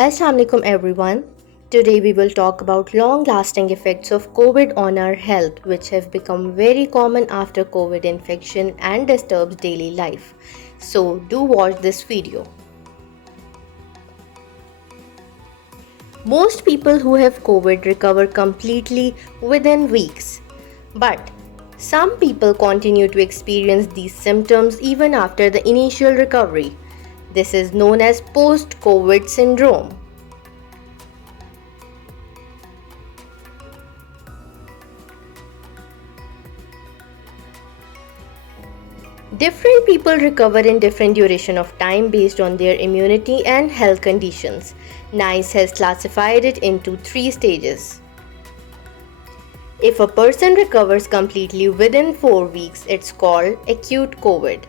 Assalamu alaikum everyone. Today we will talk about long-lasting effects of COVID on our health, which have become very common after COVID infection and disturbs daily life. So do watch this video. Most people who have COVID recover completely within weeks, but some people continue to experience these symptoms even after the initial recovery. This is known as post-COVID syndrome. Different people recover in different duration of time based on their immunity and health conditions. NICE has classified it into 3 stages. If a person recovers completely within 4 weeks, it's called acute COVID.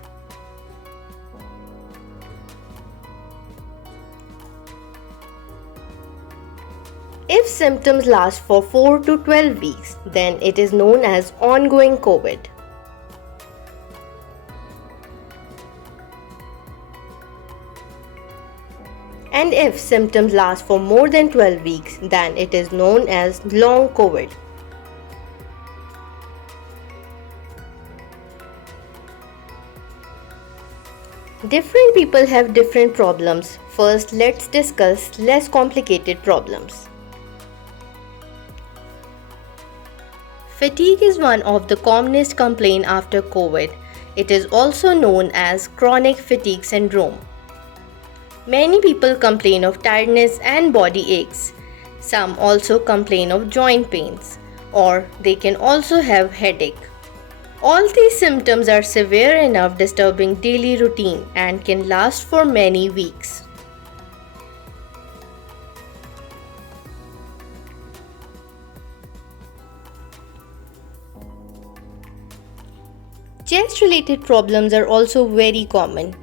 If symptoms last for 4 to 12 weeks, then it is known as ongoing COVID. And if symptoms last for more than 12 weeks, then it is known as long COVID. Different people have different problems. First, let's discuss less complicated problems. Fatigue is one of the commonest complaints after COVID. It is also known as chronic fatigue syndrome. Many people complain of tiredness and body aches. Some also complain of joint pains, or they can also have headache. All these symptoms are severe enough disturbing daily routine and can last for many weeks. Chest-related problems are also very common.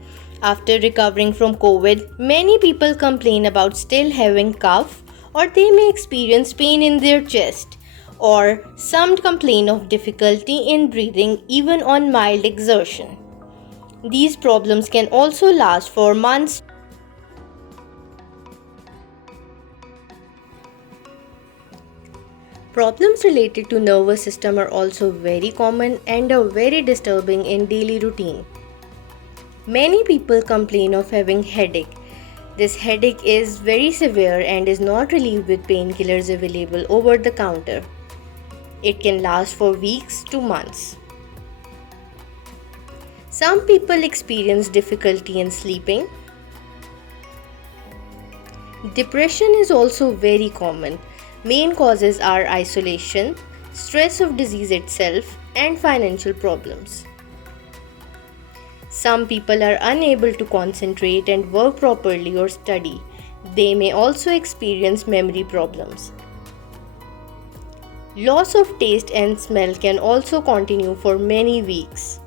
After recovering from COVID, many people complain about still having cough, or they may experience pain in their chest, or some complain of difficulty in breathing even on mild exertion. These problems can also last for months. Problems related to nervous system are also very common and are very disturbing in daily routine. Many people complain of having headache. This headache is very severe and is not relieved with painkillers available over the counter. It can last for weeks to months. Some people experience difficulty in sleeping. Depression is also very common. Main causes are isolation, stress of disease itself, and financial problems. Some people are unable to concentrate and work properly or study. They may also experience memory problems. Loss of taste and smell can also continue for many weeks.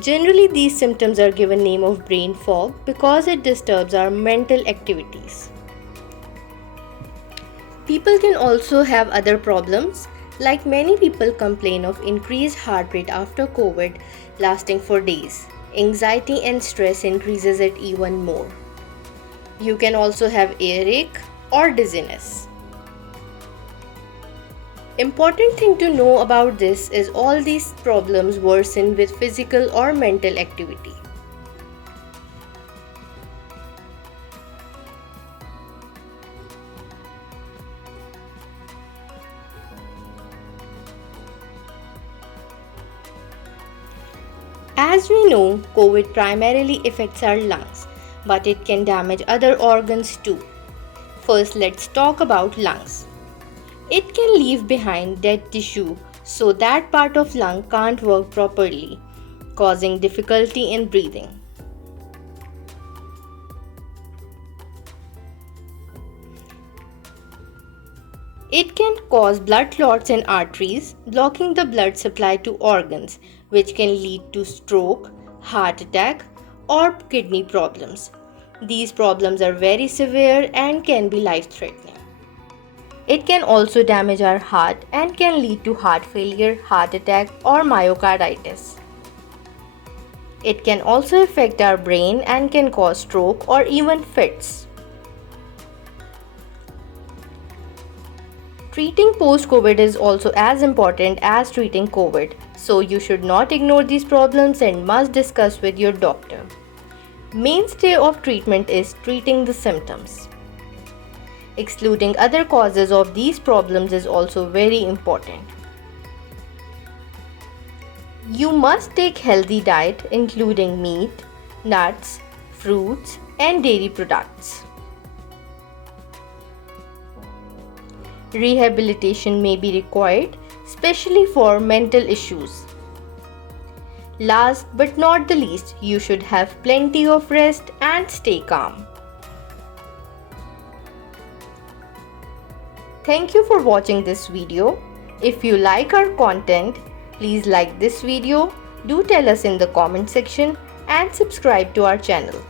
Generally, these symptoms are given name of brain fog because it disturbs our mental activities. People can also have other problems, like many people complain of increased heart rate after COVID lasting for days. Anxiety and stress increases it even more. You can also have earache or dizziness. Important thing to know about this is all these problems worsen with physical or mental activity. As we know, COVID primarily affects our lungs, but it can damage other organs too. First, let's talk about lungs. It can leave behind dead tissue, so that part of lung can't work properly, causing difficulty in breathing. It can cause blood clots in arteries, blocking the blood supply to organs, which can lead to stroke, heart attack, or kidney problems. These problems are very severe and can be life-threatening. It can also damage our heart and can lead to heart failure, heart attack, or myocarditis. It can also affect our brain and can cause stroke or even fits. Treating post-COVID is also as important as treating COVID, so you should not ignore these problems and must discuss with your doctor. Mainstay of treatment is treating the symptoms. Excluding other causes of these problems is also very important. You must take healthy diet including meat, nuts, fruits and dairy products. Rehabilitation may be required, especially for mental issues. Last but not the least, you should have plenty of rest and stay calm. Thank you for watching this video. If you like our content, please like this video, do tell us in the comment section and subscribe to our channel.